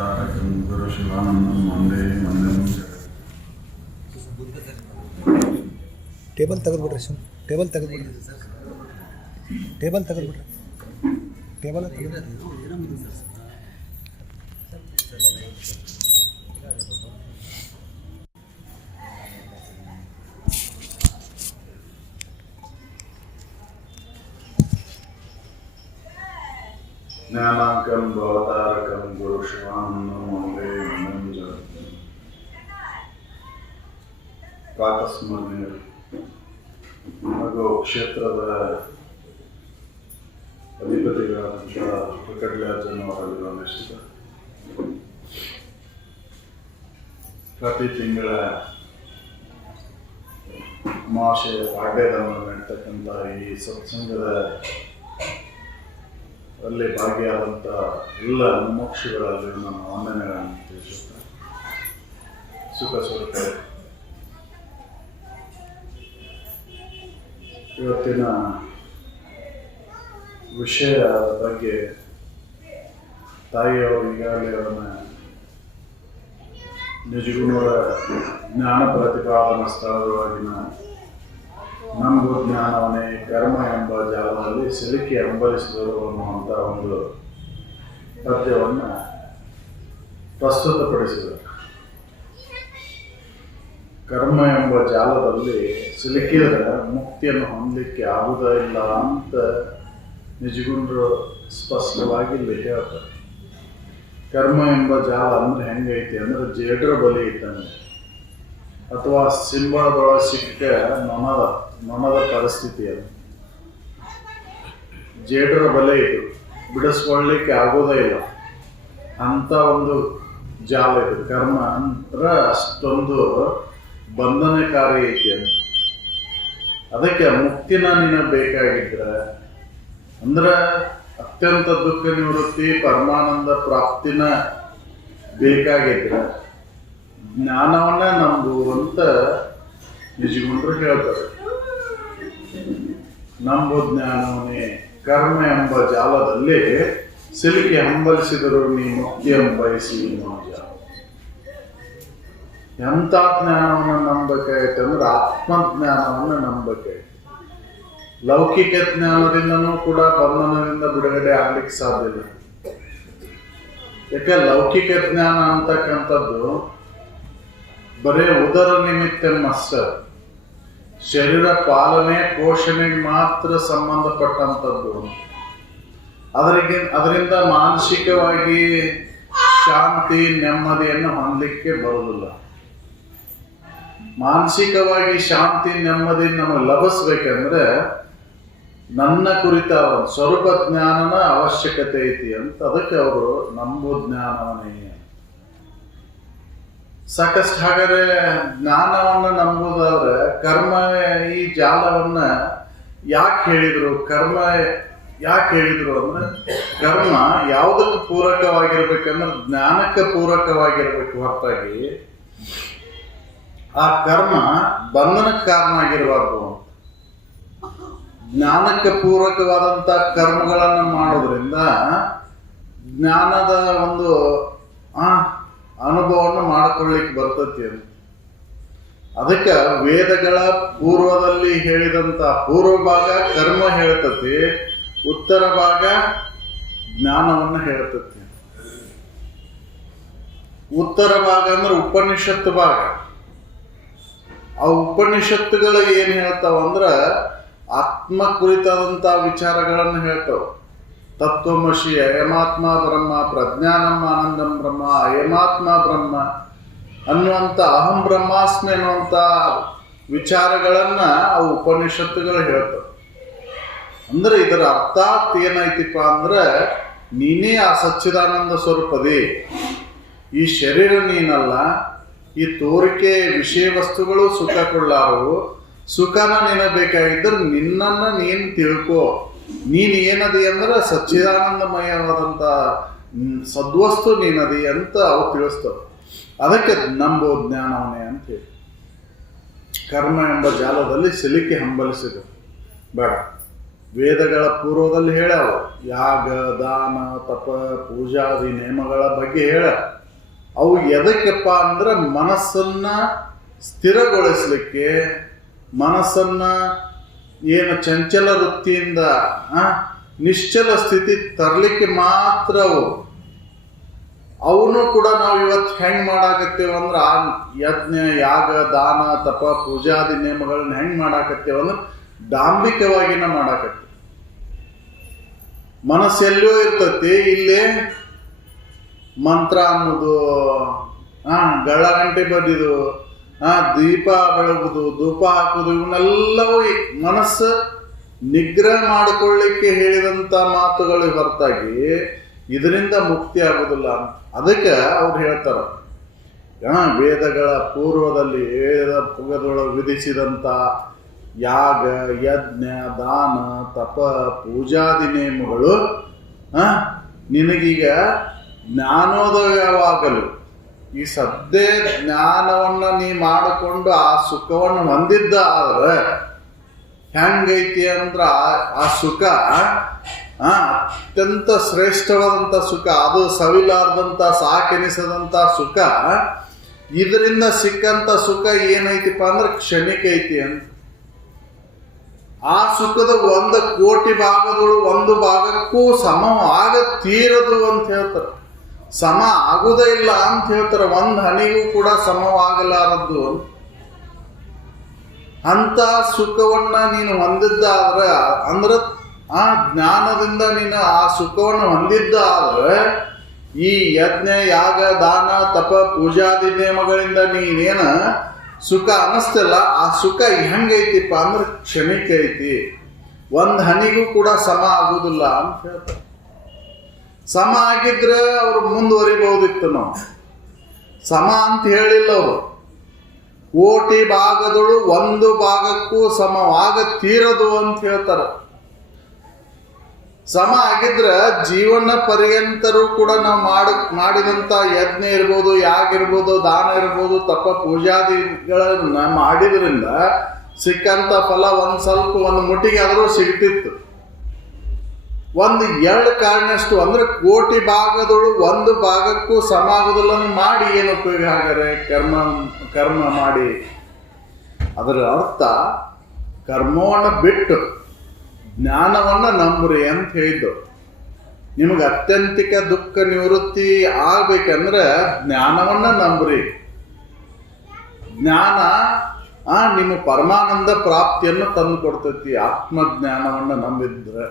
ಭವತಾರಕಂ ಗುರು ಶಿವಾನಂದಂ ವಂದೇ ವಂದಂ ಟೇಬಲ್ ತೆಗೆದ್ಬಿಡ್ರಿ ಸರ್, ಟೇಬಲ್ ತೆಗೆದ್ಬಿಡ್ರಿ, ಟೇಬಲ್ ತೆಗೆದ್ಬಿಡ್ರಿ, ಟೇಬಲ್ ಜ್ಞಾನಾಂಕಂ ಭವತಾರಕಂ ಗುರು ಶಿವಾನಂದಂ ವಂದೇ ವಂದಂ ಜಗದ್ಗುರು. ಪ್ರಾತಸ್ಮರಣೀಯರು ಹಾಗೂ ಕ್ಷೇತ್ರದ ಅಧಿಪತಿಗಳಾದಂಥ ಪ್ರಕಟರಾಜನವರಲ್ಲಿ ಒಂದಿಷ್ಟು ಪ್ರತಿ ತಿಂಗಳ ಅಮಾವಾಸ್ಯೆಯ ಪಾಡ್ಯದಲ್ಲಿ ನಡೀತಕ್ಕಂಥ ಈ ಸತ್ಸಂಗದ ಅಲ್ಲಿ ಭಾಗಿಯಾದಂಥ ಎಲ್ಲ ಮುಮುಕ್ಷುಗಳಲ್ಲಿ ನಮ್ಮ ವಂದನೆಗಳನ್ನು ತಿಳಿಸುತ್ತಾ ಸುಖ ಸ್ವರೂಪರು ಇವತ್ತಿನ ವಿಷಯದ ಬಗ್ಗೆ ತಾಯಿಯವರು ಈಗಾಗಲೇ ಅವರನ್ನ ನಿಜಗುಣರ ಜ್ಞಾನ ಪ್ರತಿಪಾದನಾ ಸ್ಥಳದೊಳಗಿನ ನಂಬು ಜ್ಞಾನವನ್ನೇ ಕರ್ಮ ಎಂಬ ಜಾಲದಲ್ಲಿ ಸಿಲುಕಿ ಹಂಬಲಿಸಿದರು ಅನ್ನುವಂಥ ಒಂದು ಪದ್ಯವನ್ನು ಪ್ರಸ್ತುತಪಡಿಸಿದರು. ಕರ್ಮ ಎಂಬ ಜಾಲದಲ್ಲಿ ಸಿಲುಕಿದರೆ ಮುಕ್ತಿಯನ್ನು ಹೊಂದಲಿಕ್ಕೆ ಆಗುವುದೇ ಇಲ್ಲ ಅಂತ ನಿಜಗುಂಡರು ಸ್ಪಷ್ಟವಾಗಿ ಇಲ್ಲಿ ಹೇಳ್ತಾರೆ. ಕರ್ಮ ಎಂಬ ಜಾಲ ಅಂದ್ರೆ ಹೆಂಗೈತಿ ಅಂದ್ರೆ ಜೇಡ್ರ ಬಲಿ ಇದ್ದಂಗೆ, ಅಥವಾ ಸಿಂಹದೊಳಗೆ ಸಿಕ್ಕ ನೊಣದ ಪರಿಸ್ಥಿತಿ ಅದು. ಜೇಡ್ರ ಬಲೆ ಇದು, ಬಿಡಿಸ್ಕೊಳ್ಳಿಕ್ಕೆ ಆಗೋದೇ ಇಲ್ಲ ಅಂತ ಒಂದು ಜಾಲ ಇದು. ಕರ್ಮ ಅಂದ್ರೆ ಅಷ್ಟೊಂದು ಬಂಧನಕಾರಿ ಐತಿ ಅಂತ. ಅದಕ್ಕೆ ಮುಕ್ತಿನ ನೀನು ಬೇಕಾಗಿದ್ರೆ ಅಂದ್ರೆ ಅತ್ಯಂತ ದುಃಖ ನಿವೃತ್ತಿ ಪರಮಾನಂದ ಪ್ರಾಪ್ತಿನ ಬೇಕಾಗಿದ್ರೆ ಜ್ಞಾನವನ್ನ ನಂಬುವಂತ ನಿಜಗುಂಡರು ಹೇಳ್ತಾರೆ. ನಂಬು ಜ್ಞಾನವನ್ನೇ ಕರ್ಮ ಎಂಬ ಜಾಲದಲ್ಲಿ ಸಿಲುಕಿ ಹಂಬಲಿಸಿದರು ನೀ ಮುಕ್ತಿಯನ್ನು ಬಯಸಿ ಜಾಲ. ಎಂಥ ಜ್ಞಾನವನ್ನು ನಂಬಬೇಕಾಯ್ತು ಅಂದ್ರೆ ಆತ್ಮಜ್ಞಾನವನ್ನು ನಂಬಬೇಕಾಯ್ತು. ಲೌಕಿಕ ಜ್ಞಾನದಿಂದನೂ ಕೂಡ ಬಂಧನದಿಂದ ಬಿಡುಗಡೆ ಆಗ್ಲಿಕ್ಕೆ ಸಾಧ್ಯ ಇಲ್ಲ. ಯಾಕೆ ಲೌಕಿಕ ಜ್ಞಾನ ಅಂತಕ್ಕಂಥದ್ದು ಬರೇ ಉದರ ನಿಮಿತ್ತ ಮಾಸ್ಟರ್, ಶರೀರ ಪಾಲನೆ ಪೋಷಣೆಗೆ ಮಾತ್ರ ಸಂಬಂಧಪಟ್ಟಂಥದ್ದು. ಅದರಿಂದ ಮಾನಸಿಕವಾಗಿ ಶಾಂತಿ ನೆಮ್ಮದಿಯನ್ನು ಹೊಂದಲಿಕ್ಕೆ ಬರುವುದಿಲ್ಲ. ಮಾನಸಿಕವಾಗಿ ಶಾಂತಿ ನೆಮ್ಮದಿ ನಮಗೆ ಲಭಿಸ್ಬೇಕಂದ್ರೆ ನನ್ನ ಕುರಿತ ಸ್ವರೂಪ ಜ್ಞಾನನ ಅವಶ್ಯಕತೆ ಐತಿ ಅಂತ ಅದಕ್ಕೆ ಅವರು ನಂಬು ಜ್ಞಾನವನ್ನೇ ಸಾಕಷ್ಟು. ಹಾಗಾದ್ರೆ ಜ್ಞಾನವನ್ನು ನಂಬುದಾದ್ರೆ ಕರ್ಮ ಈ ಜಾಲವನ್ನ ಯಾಕೆ ಹೇಳಿದ್ರು? ಕರ್ಮ ಯಾಕೆ ಹೇಳಿದ್ರು ಅಂದ್ರೆ ಕರ್ಮ ಯಾವುದಕ್ಕೆ ಪೂರಕವಾಗಿರ್ಬೇಕಂದ್ರೆ ಜ್ಞಾನಕ್ಕೆ ಪೂರಕವಾಗಿರ್ಬೇಕು ಹೊರತಾಗಿ ಆ ಕರ್ಮ ಬಂಧನಕ್ಕೆ ಕಾರಣ ಆಗಿರಬಾರ್ದು. ಜ್ಞಾನಕ್ಕೆ ಪೂರಕವಾದಂಥ ಕರ್ಮಗಳನ್ನು ಮಾಡೋದ್ರಿಂದ ಜ್ಞಾನದ ಒಂದು ಅನುಭವವನ್ನು ಮಾಡಿಕೊಳ್ಳಿಕ್ಕೆ ಬರ್ತತಿ ಅಂತ. ಅದಕ್ಕೆ ವೇದಗಳ ಪೂರ್ವದಲ್ಲಿ ಹೇಳಿದಂಥ ಪೂರ್ವ ಭಾಗ ಕರ್ಮ ಹೇಳ್ತತಿ, ಉತ್ತರ ಭಾಗ ಜ್ಞಾನವನ್ನು ಹೇಳ್ತತಿ. ಉತ್ತರ ಭಾಗ ಅಂದ್ರೆ ಉಪನಿಷತ್ತು ಭಾಗ. ಆ ಉಪನಿಷತ್ತುಗಳು ಏನ್ ಹೇಳ್ತಾವ ಅಂದ್ರ ಆತ್ಮ ಕುರಿತಾದಂಥ ವಿಚಾರಗಳನ್ನು ಹೇಳ್ತಾವ. ತತ್ವಮಸಿ, ಅಯಮಾತ್ಮ ಬ್ರಹ್ಮ, ಪ್ರಜ್ಞಾನಂ ಆನಂದಂ ಬ್ರಹ್ಮ, ಅಯಮಾತ್ಮ ಬ್ರಹ್ಮ ಅನ್ನುವಂಥ ಅಹಂ ಬ್ರಹ್ಮಾಸ್ಮಿ ಅನ್ನುವಂಥ ವಿಚಾರಗಳನ್ನ ಆ ಉಪನಿಷತ್ತುಗಳು ಹೇಳ್ತಾವ. ಅಂದ್ರೆ ಇದರ ಅರ್ಥಾತ್ ಏನೈತಿಪ್ಪ ಅಂದ್ರೆ ನೀನೇ ಆ ಸಚ್ಚಿದಾನಂದ ಸ್ವರೂಪದಿ, ಈ ಶರೀರ ನೀನಲ್ಲ, ಈ ತೋರಿಕೆ ವಿಷಯ ವಸ್ತುಗಳು ಸುಖ ಕೊಳ್ಳಾರವು, ಸುಖನ ನೀನ ಬೇಕಾಗಿದ್ದರೆ ನಿನ್ನನ್ನ ನೀನು ತಿಳ್ಕೋ. ನೀನ್ ಏನದಿ ಅಂದ್ರೆ ಸಚ್ಚಿದಾನಂದಮಯವಾದಂಥ ಸದ್ವಸ್ತು ನೀನದಿ ಅಂತ ಅವು ತಿಳಿಸ್ತವ. ಅದಕ್ಕೆ ನಂಬೋ ಜ್ಞಾನವನ್ನೇ ಅಂತ ಹೇಳಿ ಕರ್ಮ ಎಂಬ ಜಾಲದಲ್ಲಿ ಸಿಲುಕಿ ಹಂಬಲಿಸಿದರು. ಬೇಡ, ವೇದಗಳ ಪೂರ್ವದಲ್ಲಿ ಹೇಳ್ಯಾವ. ಯಾಗ ದಾನ ತಪ ಪೂಜಾದಿ ನೇಮಗಳ ಬಗ್ಗೆ ಹೇಳ. ಅವು ಎದಕ್ಕಪ್ಪ ಅಂದ್ರೆ ಮನಸ್ಸನ್ನ ಸ್ಥಿರಗೊಳಿಸ್ಲಿಕ್ಕೆ, ಮನಸ್ಸನ್ನ ಏನು ಚಂಚಲ ವೃತ್ತಿಯಿಂದ ನಿಶ್ಚಲ ಸ್ಥಿತಿ ತರಲಿಕ್ಕೆ ಮಾತ್ರ ಅವನು ಕೂಡ ನಾವು ಇವತ್ತು ಹೆಂಗೆ ಮಾಡಾಕತ್ತೇವ ಅಂದ್ರೆ ಆ ಯಜ್ಞ ಯಾಗ ದಾನ ತಪ ಪೂಜಾದಿ ನೇಮಗಳನ್ನ ಹೆಂಗೆ ಮಾಡಾಕತ್ತೇವ ಅಂದ್ರೆ ಡಾಂಬಿಕವಾಗಿನ ಮಾಡಾಕತ್ತೇವೆ. ಮನಸ್ಸೆಲ್ಲೋ ಇರ್ತತಿ. ಇಲ್ಲೇ ಮಂತ್ರ ಅನ್ನೋದು, ಗಳಗಂಟೆ ಬಡಿದು, ದೀಪ ಬೆಳಗುದು, ಧೂಪ ಹಾಕುದು, ಇವನ್ನೆಲ್ಲವೂ ಮನಸ್ಸು ನಿಗ್ರಹ ಮಾಡಿಕೊಳ್ಳಿಕ್ಕೆ ಹೇಳಿದಂಥ ಮಾತುಗಳು ಹೊರತಾಗಿ ಇದರಿಂದ ಮುಕ್ತಿ ಆಗುದಿಲ್ಲ ಅಂತ. ಅದಕ್ಕೆ ಅವ್ರು ಹೇಳ್ತಾರ, ವೇದಗಳ ಪೂರ್ವದಲ್ಲಿ ವೇದ ಪುಗದೊಳಗೆ ವಿಧಿಸಿದಂಥ ಯಾಗ ಯಜ್ಞ ದಾನ ತಪ ಪೂಜಾದಿ ನೇಮಗಳು ನಿನಗೀಗ ಜ್ಞಾನೋದಯವಾಗಲು ಈ ಸದ್ಯ ಜ್ಞಾನವನ್ನ ನೀ ಮಾಡಿಕೊಂಡು ಆ ಸುಖವನ್ನು ಹೊಂದಿದ್ದ ಆದ್ರೆ ಹೆಂಗೈತಿ ಅಂದ್ರ ಆ ಸುಖ ಅತ್ಯಂತ ಶ್ರೇಷ್ಠವಾದಂಥ ಸುಖ, ಅದು ಸವಿಲಾರ್ದಂಥ ಸಾಕೆನಿಸದಂಥ ಸುಖ. ಇದರಿಂದ ಸಿಕ್ಕಂಥ ಸುಖ ಏನೈತಿಪ್ಪ ಅಂದ್ರೆ ಕ್ಷಣಿಕ ಐತಿ ಅಂತ. ಆ ಸುಖದ 1,000,000,000 ಭಾಗಗಳು ಒಂದು ಭಾಗಕ್ಕೂ ಸಮವಾಗ ತೀರದು ಅಂತ ಹೇಳ್ತಾರೆ. ಸಮ ಆಗುವುದೇ ಇಲ್ಲ ಅಂತ ಹೇಳ್ತಾರೆ. ಒಂದು ಹನಿಗೂ ಕೂಡ ಸಮವಾಗಲಾರದ್ದು ಅಂತ ಸುಖವನ್ನ ನೀನು ಹೊಂದಿದ್ದಾದ್ರೆ ಅಂದ್ರೆ ಆ ಜ್ಞಾನದಿಂದ ನೀನು ಆ ಸುಖವನ್ನು ಹೊಂದಿದ್ದಾದ್ರೆ ಈ ಯಜ್ಞ ಯಾಗ ದಾನ ತಪ ಪೂಜಾದಿ ನೇಮಗಳಿಂದ ನೀನೇನು ಸುಖ ಅನ್ನಿಸ್ತಿಲ್ಲ, ಆ ಸುಖ ಹೆಂಗೈತಿಪ್ಪ ಅಂದ್ರೆ ಕ್ಷಣಿಕ ಐತಿ, ಒಂದು ಹನಿಗೂ ಕೂಡ ಸಮ ಆಗುವುದಿಲ್ಲ ಅಂತ ಹೇಳ್ತಾರೆ. ಸಮ ಆಗಿದ್ರೆ ಅವ್ರು ಮುಂದುವರಿಬಹುದಿತ್ತು. ನಾವು ಸಮ ಅಂತ ಹೇಳಿಲ್ಲ. ಅವರು 1,000,000 ಭಾಗದಳು ಒಂದು ಭಾಗಕ್ಕೂ ಸಮವಾಗ ತೀರದು ಅಂತ ಹೇಳ್ತಾರೆ. ಸಮ ಆಗಿದ್ರೆ ಜೀವನ ಪರ್ಯಂತರೂ ಕೂಡ ನಾವು ಮಾಡಿದಂಥ ಯಜ್ಞ ಇರ್ಬೋದು, ಯಾಗ ಇರ್ಬೋದು, ದಾನ ಇರ್ಬೋದು, ತಪ ಪೂಜಾದಿಗಳನ್ನ ಮಾಡಿದ್ರಿಂದ ಸಿಕ್ಕಂಥ ಫಲ ಒಂದು ಮುಟ್ಟಿಗೆ ಆದರೂ ಸಿಗ್ತಿತ್ತು. 1-2 ಕಾರಣಷ್ಟು ಅಂದ್ರೆ 1,000,000 ಭಾಗದಳು ಒಂದು ಭಾಗಕ್ಕೂ ಸಮ ಆಗುವುದಿಲ್ಲ ಮಾಡಿ ಏನು ಉಪಯೋಗ ಹಾಗಾರೆ? ಕರ್ಮ ಮಾಡಿ ಅದರ ಅರ್ಥ ಕರ್ಮವನ್ನು ಬಿಟ್ಟು ಜ್ಞಾನವನ್ನ ನಂಬ್ರಿ ಅಂತ ಹೇಳಿದ್ದು. ನಿಮಗೆ ಅತ್ಯಂತಿಕ ದುಃಖ ನಿವೃತ್ತಿ ಆಗ್ಬೇಕಂದ್ರೆ ಜ್ಞಾನವನ್ನ ನಂಬ್ರಿ. ಜ್ಞಾನ ನಿಮ್ಮ ಪರಮಾನಂದ ಪ್ರಾಪ್ತಿಯನ್ನು ತಂದು ಕೊಡ್ತೈತಿ. ಆತ್ಮಜ್ಞಾನವನ್ನ ನಂಬಿದ್ರೆ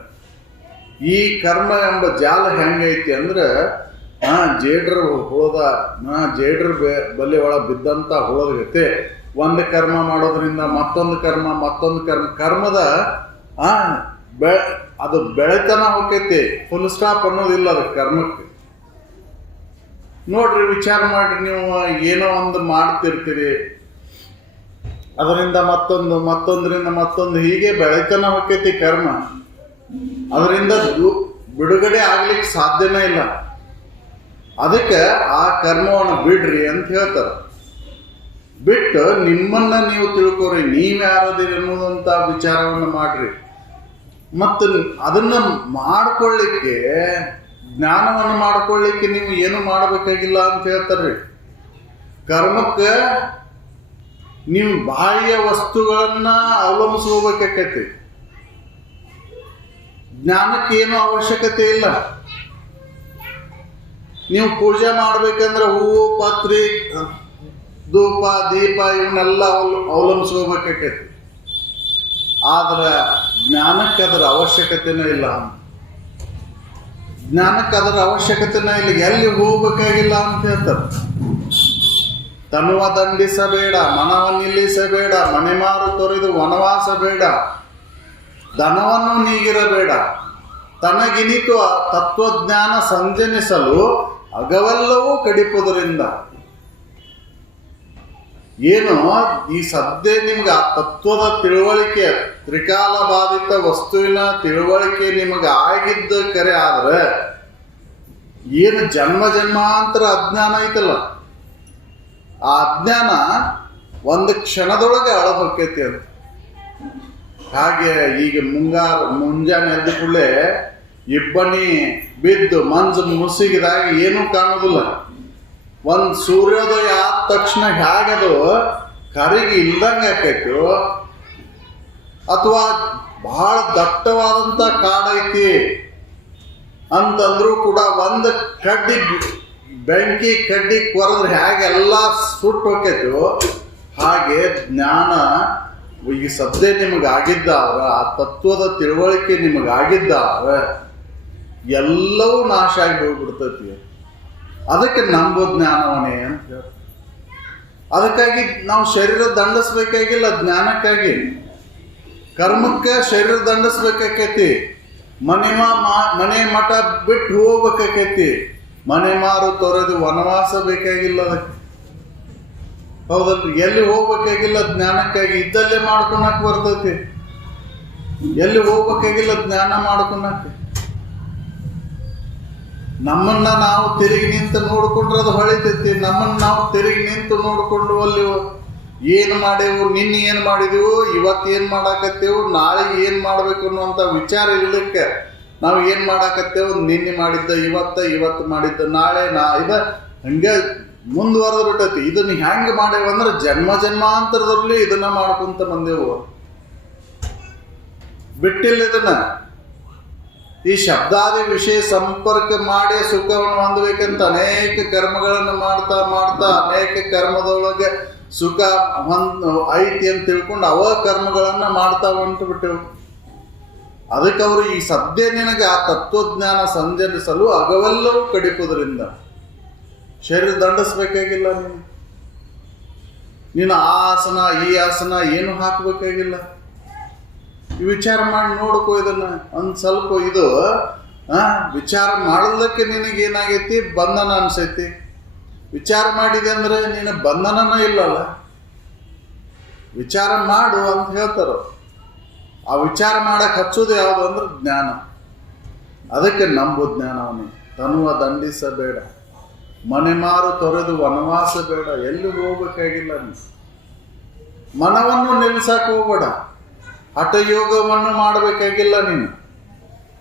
ಈ ಕರ್ಮ ಎಂಬ ಜಾಲ ಹೆಂಗೈತಿ ಅಂದ್ರೆ ಜೇಡ್ರ ಬಲೆ ಒಳಗೆ ಬಿದ್ದಂತ ಹುಳದ ಗತೆ. ಒಂದು ಕರ್ಮ ಮಾಡೋದ್ರಿಂದ ಮತ್ತೊಂದು ಕರ್ಮದ ಅದು ಬೆಳೆತನ ಹೋಗೈತಿ. ಫುಲ್ ಸ್ಟಾಪ್ ಅನ್ನೋದಿಲ್ಲ ಅದು ಕರ್ಮಕ್ಕೆ. ನೋಡ್ರಿ, ವಿಚಾರ ಮಾಡ್ರಿ, ನೀವು ಏನೋ ಒಂದು ಮಾಡ್ತಿರ್ತೀರಿ, ಅದರಿಂದ ಮತ್ತೊಂದರಿಂದ ಮತ್ತೊಂದು ಹೀಗೆ ಬೆಳೆತನ ಹೋಗೈತಿ ಕರ್ಮ. ಅದರಿಂದ ಬಿಡುಗಡೆ ಆಗ್ಲಿಕ್ಕೆ ಸಾಧ್ಯನೇ ಇಲ್ಲ. ಅದಕ್ಕೆ ಆ ಕರ್ಮವನ್ನು ಬಿಡ್ರಿ ಅಂತ ಹೇಳ್ತಾರೆ. ಬಿಟ್ಟು ನಿಮ್ಮನ್ನ ನೀವು ತಿಳ್ಕೊರಿ, ನೀವ್ಯಾರದಿರಿ ಅನ್ನೋದಂತ ವಿಚಾರವನ್ನು ಮಾಡ್ರಿ. ಮತ್ತು ಅದನ್ನ ಮಾಡ್ಕೊಳ್ಳಿಕ್ಕೆ, ಜ್ಞಾನವನ್ನು ಮಾಡ್ಕೊಳ್ಳಿಕ್ಕೆ ನೀವು ಏನು ಮಾಡಬೇಕಾಗಿಲ್ಲ ಅಂತ ಹೇಳ್ತಾರ್ರಿ. ಕರ್ಮಕ್ಕೆ ನೀವು ಬಾಹ್ಯ ವಸ್ತುಗಳನ್ನ ಅವಲಂಬಿಸ್ಕೋಬೇಕಾಕೈತಿ. ಜ್ಞಾನಕ್ಕೆ ಏನು ಅವಶ್ಯಕತೆ ಇಲ್ಲ. ನೀವು ಪೂಜೆ ಮಾಡ್ಬೇಕಂದ್ರೆ ಹೂವು ಪತ್ರಿ ಧೂಪ ದೀಪ ಇವನ್ನೆಲ್ಲ ಅವಲಂಬಿಸ್ಕೋಬೇಕಾಕೈತಿ. ಆದ್ರೆ ಜ್ಞಾನಕ್ಕೆ ಅದರ ಅವಶ್ಯಕತೆನೇ ಇಲ್ಲ. ಎಲ್ಲಿ ಹೋಗ್ಬೇಕಾಗಿಲ್ಲ ಅಂತ ಹೇಳ್ತಾರೆ. ತನುವ ದಂಡಿಸಬೇಡ, ಮನವ ನಿಲ್ಲಿಸಬೇಡ, ಮನೆಮಾರು ತೊರೆದು ವನವಾಸ ಬೇಡ, ಧನವನ್ನು ನೀಗಿರಬೇಡ, ತನಗಿನಿತು ತತ್ವಜ್ಞಾನ ಸಂಜನಿಸಲು ಅಗವೆಲ್ಲವೂ ಕಡಿಪುದರಿಂದ. ಏನು ಈ ಸದ್ಯ ನಿಮ್ಗೆ ಆ ತತ್ವದ ತಿಳುವಳಿಕೆ, ತ್ರಿಕಾಲ ಬಾಧಿತ ವಸ್ತುವಿನ ತಿಳುವಳಿಕೆ ನಿಮಗೆ ಆಗಿದ್ದ ಕರೆ ಆದ್ರೆ ಏನು ಜನ್ಮಾಂತರ ಅಜ್ಞಾನ ಐತಲ್ಲ, ಆ ಅಜ್ಞಾನ ಒಂದು ಕ್ಷಣದೊಳಗೆ ಅಳದೊಕ್ಕೈತಿ ಅಂತ. ಹಾಗೆ ಈಗ ಮುಂಜಾನೆ ಎದ್ದ ಕೂಡಲೇ ಇಬ್ಬನಿ ಬಿದ್ದು ಮಂಜು ಮುಸುಗಿದಾಗ ಏನೂ ಕಾಣೋದಿಲ್ಲ. ಒಂದು ಸೂರ್ಯೋದಯ ಆದ ತಕ್ಷಣ ಹೇಗದು ಕರಿಗೆ ಇಲ್ದಂಗೆ ಆಕೈತು, ಅಥವಾ ಬಹಳ ದಟ್ಟವಾದಂಥ ಕಾಡೈತಿ ಅಂತಂದ್ರೂ ಕೂಡ ಒಂದು ಕಡ್ಡಿ ಬೆಂಕಿ ಕಡ್ಡಿ ಕೊರೆದ್ರೆ ಹೇಗೆಲ್ಲ ಸುಟ್ಟು ಹೋಗ್ತೈತೋ ಹಾಗೆ ಜ್ಞಾನ ಈಗ ಸದ್ಯ ನಿಮಗಾಗಿದ್ದಾವ್ರ, ಆ ತತ್ವದ ತಿಳುವಳಿಕೆ ನಿಮಗಾಗಿದ್ದಾವ್ರ ಎಲ್ಲವೂ ನಾಶ ಆಗಿ ಹೋಗ್ಬಿಡ್ತೈತಿ. ಅದಕ್ಕೆ ನಂಬೋ ಜ್ಞಾನವನೇ ಅಂತ ಹೇಳಿ. ಅದಕ್ಕಾಗಿ ನಾವು ಶರೀರ ದಂಡಿಸ್ಬೇಕಾಗಿಲ್ಲ, ಜ್ಞಾನಕ್ಕಾಗಿ. ಕರ್ಮಕ್ಕೆ ಶರೀರ ದಂಡಿಸ್ಬೇಕಾಕೈತಿ, ಮನೆ ಮಠ ಬಿಟ್ಟು ಹೋಗ್ಬೇಕಾಕೈತಿ, ಮನೆ ಮಾರು ತೊರೆದು ವನವಾಸ ಬೇಕಾಗಿಲ್ಲ. ಅದಕ್ಕೆ ಹೌದಲ್ರಿ, ಎಲ್ಲಿ ಹೋಗ್ಬೇಕಾಗಿಲ್ಲ ಜ್ಞಾನಕ್ಕಾಗಿ, ಇದ್ದಲ್ಲೇ ಮಾಡ್ಕೊಳಕ್ ಬರ್ತೈತಿ. ಎಲ್ಲಿ ಹೋಗ್ಬೇಕಾಗಿಲ್ಲ ಜ್ಞಾನ ಮಾಡ್ಕೊಳಕ್ಕೆ. ನಮ್ಮನ್ನ ನಾವು ತಿರುಗಿ ನಿಂತು ನೋಡ್ಕೊಂಡ್ರೆ ಅದು ಹೊಳಿತೈತಿ. ನಮ್ಮನ್ನ ನಾವು ತಿರುಗಿ ನಿಂತು ನೋಡ್ಕೊಂಡು ಅಲ್ಲಿ ಏನು ಮಾಡೇವು, ನಿನ್ನೆ ಏನು ಮಾಡಿದೆವು, ಇವತ್ತು ಏನು ಮಾಡಾಕತ್ತೇವು, ನಾಳೆ ಏನು ಮಾಡ್ಬೇಕು ಅನ್ನುವಂಥ ವಿಚಾರ ಇರ್ಲಿಕ್ಕೆ ನಾವು ಏನು ಮಾಡಾಕತ್ತೇವು, ನಿನ್ನೆ ಮಾಡಿದ್ದ ಇವತ್ತು ಮಾಡಿದ್ದ ನಾಳೆ ಹಂಗೆ ಮುಂದುವರೆದು ಬಿಟ್ಟೈತಿ. ಇದನ್ನ ಹೆಂಗೆ ಮಾಡೇವು ಅಂದ್ರೆ ಜನ್ಮಾಂತರದಲ್ಲಿ ಇದನ್ನ ಮಾಡ್ಕೊಂತ ಬಂದೆವು, ಬಿಟ್ಟಿಲ್ಲ ಇದನ್ನ. ಈ ಶಬ್ದಾದಿ ವಿಷಯ ಸಂಪರ್ಕ ಮಾಡಿ ಸುಖವನ್ನು ಹೊಂದಬೇಕಂತ ಅನೇಕ ಕರ್ಮಗಳನ್ನು ಮಾಡ್ತಾ ಅನೇಕ ಕರ್ಮದೊಳಗೆ ಸುಖ ಐತಿ ಅಂತ ತಿಳ್ಕೊಂಡು ಅವ ಕರ್ಮಗಳನ್ನ ಮಾಡ್ತಾ ಹೊಂಟು ಬಿಟ್ಟೆವು. ಅದಕ್ಕೆ ಅವರು ಈ ಸದ್ಯ ನಿನಗೆ ಆ ತತ್ವಜ್ಞಾನ ಸಂಜನಿಸಲು ಅಗವೆಲ್ಲವೂ ಕಡಿಪುವುದರಿಂದ ಶರೀರ ದಂಡಿಸ್ಬೇಕಾಗಿಲ್ಲ. ನೀನು ಆ ಆಸನ ಈ ಆಸನ ಏನು ಹಾಕಬೇಕಾಗಿಲ್ಲ. ವಿಚಾರ ಮಾಡಿ ನೋಡ್ಕೋ ಇದನ್ನ ಒಂದು ಸ್ವಲ್ಪ. ಇದು ವಿಚಾರ ಮಾಡೋದಕ್ಕೆ ನಿನಗೇನಾಗೈತಿ, ಬಂಧನ ಅನ್ಸೈತಿ. ವಿಚಾರ ಮಾಡಿದೆ ಅಂದ್ರೆ ನೀನು ಬಂಧನನ ಇಲ್ಲಲ್ಲ. ವಿಚಾರ ಮಾಡು ಅಂತ ಹೇಳ್ತಾರ. ಆ ವಿಚಾರ ಮಾಡಕ್ಕೆ ಹಚ್ಚೋದು ಯಾವುದು ಅಂದ್ರೆ ಜ್ಞಾನ. ಅದಕ್ಕೆ ನಂಬು ಜ್ಞಾನವನ್ನೇ. ತನುವ ದಂಡಿಸಬೇಡ, ಮನೆ ಮಾರು ತೊರೆದು ವನವಾಸ ಬೇಡ, ಎಲ್ಲಿ ಹೋಗ್ಬೇಕಾಗಿಲ್ಲ. ಮನವನ್ನು ನಿಲ್ಲಿಸಕ್ಕೆ ಹೋಗ್ಬೇಡ, ಹಠಯೋಗವನ್ನು ಮಾಡಬೇಕಾಗಿಲ್ಲ. ನೀನು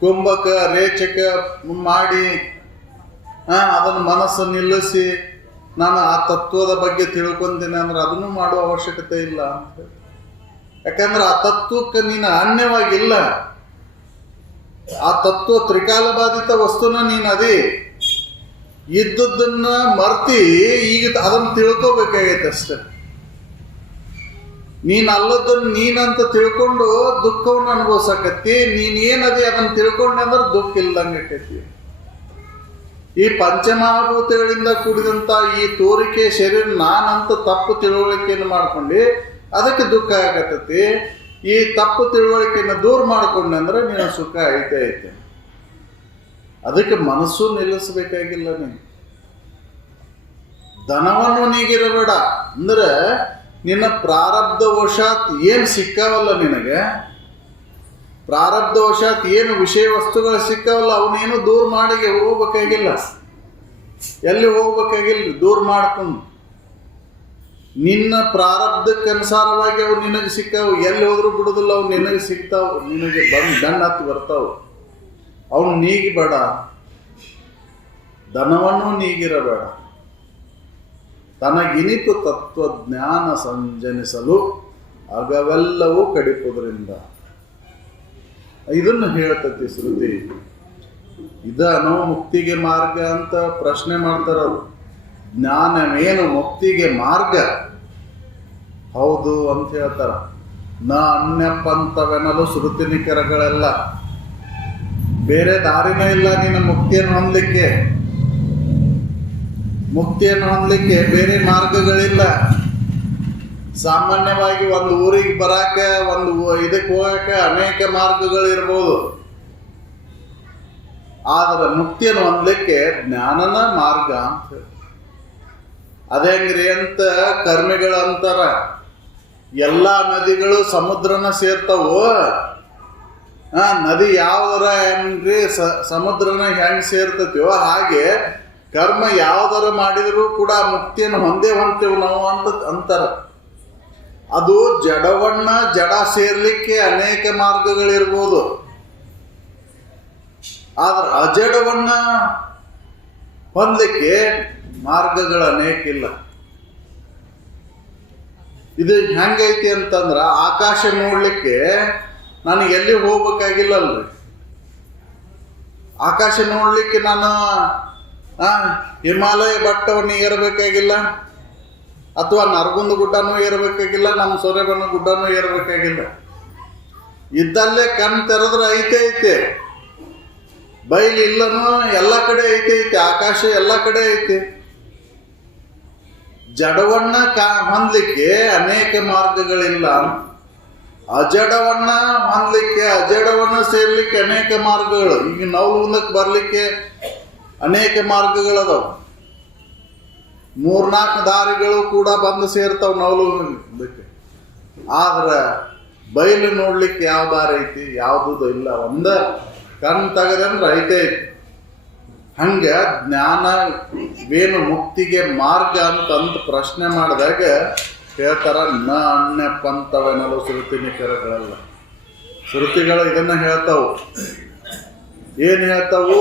ಕುಂಭಕ ರೇಚಕ ಮಾಡಿ ಅದನ್ನು ಮನಸ್ಸು ನಿಲ್ಲಿಸಿ ನಾನು ಆ ತತ್ವದ ಬಗ್ಗೆ ತಿಳ್ಕೊಂತೀನಿ ಅಂದ್ರೆ ಅದನ್ನು ಮಾಡುವ ಅವಶ್ಯಕತೆ ಇಲ್ಲ ಅಂತ. ಯಾಕಂದ್ರೆ ಆ ತತ್ವಕ್ಕೆ ನೀನು ಅನ್ಯವಾಗಿಲ್ಲ. ಆ ತತ್ವ ತ್ರಿಕಾಲ ಬಾಧಿತ ವಸ್ತುನ ನೀನು ಅದೇ ಇದ್ದದ್ದನ್ನ ಮರ್ತಿ ಈಗ ಅದನ್ನು ತಿಳ್ಕೋಬೇಕಾಗೈತೆ ಅಷ್ಟೆ. ನೀನ್ ಅಲ್ಲದನ್ನು ನೀನಂತ ತಿಳ್ಕೊಂಡು ದುಃಖವನ್ನು ಅನುಭವಿಸಕತ್ತಿ. ನೀನೇನದೇ ಅದನ್ನು ತಿಳ್ಕೊಂಡೆ ಅಂದ್ರೆ ದುಃಖ ಇಲ್ದಂಗೆ ಆಕೈತಿ. ಈ ಪಂಚಮಹಾಭೂತಗಳಿಂದ ಕೂಡಿದಂತ ಈ ತೋರಿಕೆ ಶರೀರ ನಾನಂತ ತಪ್ಪು ತಿಳುವಳಿಕೆಯನ್ನು ಮಾಡ್ಕೊಂಡು ಅದಕ್ಕೆ ದುಃಖ ಆಗತೈತಿ. ಈ ತಪ್ಪು ತಿಳುವಳಿಕೆಯನ್ನು ದೂರ ಮಾಡ್ಕೊಂಡೆ ಅಂದ್ರೆ ನೀನು ಸುಖ ಐತೆ. ಅದಕ್ಕೆ ಮನಸ್ಸು ನಿಲ್ಲಿಸಬೇಕಾಗಿಲ್ಲ. ನೀನು ಧನವನ್ನು ನೀಗಿರಬೇಡ ಅಂದ್ರೆ ನಿನ್ನ ಪ್ರಾರಬ್ಧ ವಶಾತ್ ಏನು ಸಿಕ್ಕಾವಲ್ಲ, ನಿನಗೆ ಪ್ರಾರಬ್ಧ ವಶಾತ್ ಏನು ವಿಷಯ ವಸ್ತುಗಳು ಸಿಕ್ಕಾವಲ್ಲ, ಅವನೇನು ದೂರ ಮಾಡಿ ಹೋಗ್ಬೇಕಾಗಿಲ್ಲ. ಎಲ್ಲಿ ಹೋಗ್ಬೇಕಾಗಿಲ್ಲ, ದೂರ ಮಾಡ್ಕೊಂಡು ನಿನ್ನ ಪ್ರಾರಬ್ಧಕ್ಕೆ ಅನುಸಾರವಾಗಿ ಅವು ನಿನಗೆ ಸಿಕ್ಕಾವು. ಎಲ್ಲಿ ಹೋದ್ರೂ ಬಿಡುದಿಲ್ಲ, ಅವು ನಿನಗೆ ಸಿಗ್ತಾವು. ನಿನಗೆ ಗಣ್ಣ ಹತ್ತಿ ಬರ್ತಾವು. ಅವನು ನೀಗಿಬೇಡ, ಧನವನ್ನು ನೀಗಿರಬೇಡ. ತನಗಿನಿತು ತತ್ವಜ್ಞಾನ ಸಂಜನಿಸಲು ಅಗವೆಲ್ಲವೂ ಕಡಿಪುವುದರಿಂದ. ಇದನ್ನು ಹೇಳ್ತತಿ ಶ್ರುತಿ. ಇದನೋ ಮುಕ್ತಿಗೆ ಮಾರ್ಗ ಅಂತ ಪ್ರಶ್ನೆ ಮಾಡ್ತಾರ. ಜ್ಞಾನವೇನು ಮುಕ್ತಿಗೆ ಮಾರ್ಗ? ಹೌದು ಅಂತ ಹೇಳ್ತಾರ. ನ ಅನ್ಯಪಂಥವೆನ್ನಲು ಶ್ರುತಿ ನಿಖರಗಳೆಲ್ಲ. ಬೇರೆ ದಾರಿನೇ ಇಲ್ಲ ನೀನು ಮುಕ್ತಿಯನ್ನು ಹೊಂದಲಿಕ್ಕೆ. ಮುಕ್ತಿಯನ್ನು ಹೊಂದಲಿಕ್ಕೆ ಬೇರೆ ಮಾರ್ಗಗಳಿಲ್ಲ. ಸಾಮಾನ್ಯವಾಗಿ ಒಂದು ಊರಿಗೆ ಬರಾಕ, ಒಂದು ಇದಕ್ಕೆ ಹೋಗಕ್ಕೆ ಅನೇಕ ಮಾರ್ಗಗಳಿರ್ಬೋದು. ಆದ್ರೆ ಮುಕ್ತಿಯನ್ನು ಹೊಂದಲಿಕ್ಕೆ ಜ್ಞಾನನ ಮಾರ್ಗ ಅಂತ. ಅದೇಂಗ್ರಿ ಅಂತ ಕರ್ಮಿಗಳಂತಾರ. ಎಲ್ಲ ನದಿಗಳು ಸಮುದ್ರನ ಸೇರ್ತಾವು. ನದಿ ಯಾವ್ದರ ಏನ್ರಿ ಸಮುದ್ರನ ಹೆಂಗ್ ಸೇರ್ತೈತಿವೋ ಹಾಗೆ ಕರ್ಮ ಯಾವ್ದಾರ ಮಾಡಿದರೂ ಕೂಡ ಮುಕ್ತಿಯನ್ನು ಹೊಂದೇ ಹೊಂತೇವು ನಾವು ಅಂತ ಅಂತಾರ. ಅದು ಜಡವನ್ನ ಜಡ ಸೇರ್ಲಿಕ್ಕೆ ಅನೇಕ ಮಾರ್ಗಗಳಿರ್ಬೋದು, ಆದ್ರೆ ಅಜಡವನ್ನ ಹೊಂದಲಿಕ್ಕೆ ಮಾರ್ಗಗಳು ಅನೇಕ ಇಲ್ಲ. ಇದು ಹೆಂಗೈತಿ ಅಂತಂದ್ರ ಆಕಾಶ ನೋಡ್ಲಿಕ್ಕೆ ನನಗೆ ಎಲ್ಲಿ ಹೋಗ್ಬೇಕಾಗಿಲ್ಲ ಅಲ್ರಿ. ಆಕಾಶ ನೋಡ್ಲಿಕ್ಕೆ ನಾನು ಹಿಮಾಲಯ ಬೆಟ್ಟವನ್ನು ಏರಬೇಕಾಗಿಲ್ಲ, ಅಥವಾ ನರಗುಂದ ಗುಡ್ಡನೂ ಏರಬೇಕಾಗಿಲ್ಲ, ನಮ್ಮ ಸೂರ್ಯಬನ ಗುಡ್ಡನೂ ಏರಬೇಕಾಗಿಲ್ಲ. ಇದ್ದಲ್ಲೇ ಕಣ್ ತೆರೆದ್ರೆ ಐತೆ ಬಯಲು ಇಲ್ಲನೂ ಎಲ್ಲ ಕಡೆ ಐತೆ, ಆಕಾಶ ಎಲ್ಲ ಕಡೆ ಐತೆ. ಜಡವನ್ನ ಹೊಂದಲಿಕ್ಕೆ ಅನೇಕ ಮಾರ್ಗಗಳಿಲ್ಲ, ಅಜಡವನ್ನ ಹೊಂದಲಿಕ್ಕೆ ಅಜಡವನ್ನ ಸೇರ್ಲಿಕ್ಕೆ ಅನೇಕ ಮಾರ್ಗಗಳು. ಈಗ ನವಲಗುಂದಕ್ಕೆ ಬರ್ಲಿಕ್ಕೆ ಅನೇಕ ಮಾರ್ಗಗಳದಾವ, 3-4 ದಾರಿಗಳು ಕೂಡ ಬಂದು ಸೇರ್ತಾವ ನವಲಗುಂದಕ್ಕೆ. ಆದ್ರೆ ಬಯಲು ನೋಡ್ಲಿಕ್ಕೆ ಯಾವ ದಾರಿ ಐತಿ? ಯಾವುದೂ ಇಲ್ಲ. ಒಂದ ಕಣ್ ತೆಗದಂದ್ರೆ ಐತೆ. ಹಂಗ ಜ್ಞಾನವೇನು ಮುಕ್ತಿಗೆ ಮಾರ್ಗ ಅಂತ ಪ್ರಶ್ನೆ ಮಾಡಿದಾಗ ಹೇಳ್ತಾರ, ನ ಅನ್ಯ ಪಂಥವೆನಲು ಶ್ರುತಿ ನಿಖರಗಳಲ್ಲ. ಶ್ರುತಿಗಳು ಇದನ್ನ ಹೇಳ್ತಾವು. ಏನ್ ಹೇಳ್ತಾವು?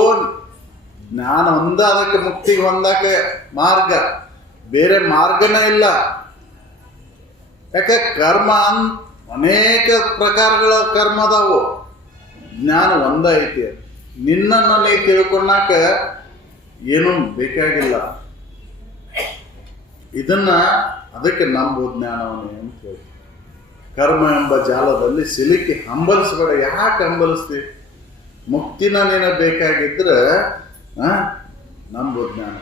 ಜ್ಞಾನ ಒಂದ ಅದಕ್ಕೆ ಮುಕ್ತಿಗೆ ಹೊಂದಕ್ಕೆ ಮಾರ್ಗ, ಬೇರೆ ಮಾರ್ಗನೇ ಇಲ್ಲ. ಯಾಕೆ? ಕರ್ಮ ಅನೇಕ ಪ್ರಕಾರಗಳ ಕರ್ಮ ಅದಾವು, ಜ್ಞಾನ ಒಂದ ಐತಿ. ನಿನ್ನನ್ನು ನೀ ತಿಳ್ಕೊಂಡಾಕ ಏನೂ ಬೇಕಾಗಿಲ್ಲ. ಇದನ್ನ ಅದಕ್ಕೆ ನಂಬು ಜ್ಞಾನವನ್ನೇ ಅಂತ ಹೇಳಿ. ಕರ್ಮ ಎಂಬ ಜಾಲದಲ್ಲಿ ಸಿಲುಕಿ ಹಂಬಲಿಸ್ಬೇಡ. ಯಾಕೆ ಹಂಬಲಿಸ್ತಿ? ಮುಕ್ತಿನ ನೀನು ಬೇಕಾಗಿದ್ರೆ ನಂಬು ಜ್ಞಾನ.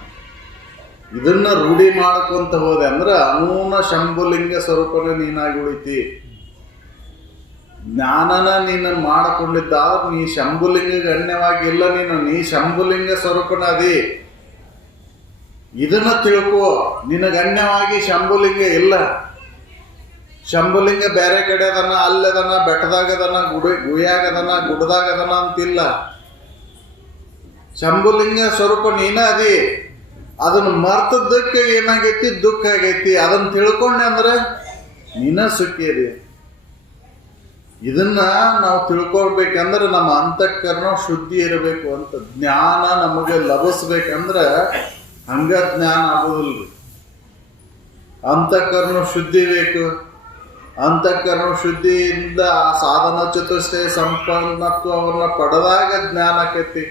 ಇದನ್ನ ರೂಢಿ ಮಾಡ್ಕೊಂತ ಹೋದೆ ಅಂದ್ರೆ ಅನೂನ ಶಂಭುಲಿಂಗ ಸ್ವರೂಪನೇ ನೀನಾಗಿ ಉಳಿತಿ. ಜ್ಞಾನನ ನೀನು ಮಾಡಿಕೊಂಡಿದ್ದಾದ್ರೆ ನೀ ಶಂಭುಲಿಂಗ ಗಣ್ಯವಾಗಿಲ್ಲ, ನೀ ಶಂಭುಲಿಂಗ ಸ್ವರೂಪನ ಅದಿ. ಇದನ್ನ ತಿಳ್ಕೋ. ನಿನ್ನ ಗಣ್ಯವಾಗಿ ಶಂಭುಲಿಂಗ ಇಲ್ಲ. ಶಂಭುಲಿಂಗ ಬೇರೆ ಕಡೆ ಅದನ್ನ, ಅಲ್ಲದನ, ಬೆಟ್ಟದಾಗದನ, ಗುಯ್ಯಾಗದನ, ಗುಡ್ಡದಾಗದನ ಅಂತಿಲ್ಲ. ಶಂಭುಲಿಂಗ ಸ್ವರೂಪ ನೀನ ಅದಿ. ಅದನ್ನ ಮರ್ತದ್ದಕ್ಕೆ ಏನಾಗೈತಿ? ದುಃಖ ಆಗೈತಿ. ಅದನ್ನ ತಿಳ್ಕೊಂಡೆ ಅಂದ್ರೆ ನೀನ ಸುಖಿ ಅದಿ. ಇದನ್ನ ನಾವು ತಿಳ್ಕೊಳ್ಬೇಕಂದ್ರೆ ನಮ್ಮ ಅಂತಃಕರಣ ಶುದ್ಧಿ ಇರಬೇಕು ಅಂತ. ಜ್ಞಾನ ನಮಗೆ ಲಭಿಸ್ಬೇಕಂದ್ರೆ ಹಂಗ ಜ್ಞಾನ ಆಗೋದಿಲ್ರಿ. ಅಂತಃಕರಣ ಶುದ್ಧಿ ಬೇಕು. ಅಂತಃಕರಣ ಶುದ್ಧಿಯಿಂದ ಆ ಸಾಧನ ಚತುಷ್ಟಯ ಸಂಪನ್ನತ್ವವನ್ನು ಪಡೆದಾಗ ಜ್ಞಾನ ಆಕೈತಿ.